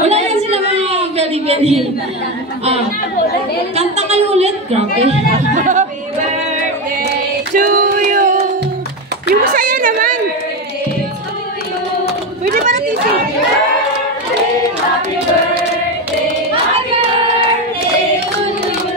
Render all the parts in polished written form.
Wala yan sila mga beli-beli. Kanta kayo ulit. Grabe. Happy birthday to you. Yung masaya naman. Pwede ba natin ito? Happy birthday. Happy birthday to you.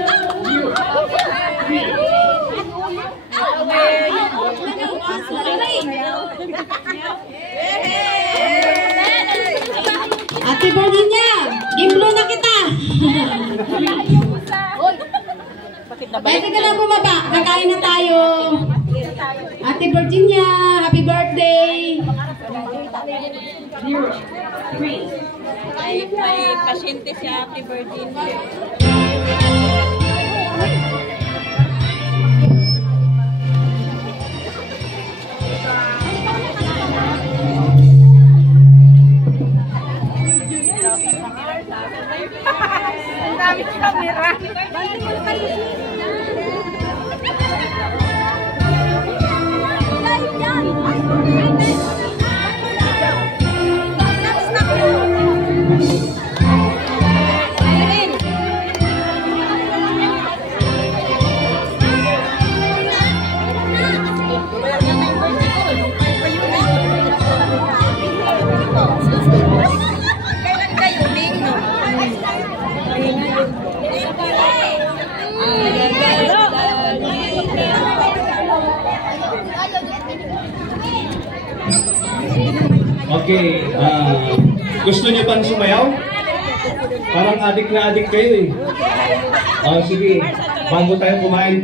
Ate Virginia, gimblo na kita. Pwede ka na bumaba, kakain na tayo. Ate Virginia, happy birthday. May pasyente si Ate Virginia. Ang dami kamera. Okay, gusto niyo bang sumayaw? Parang adik na adik kayo eh. Sige, bago tayo kumain.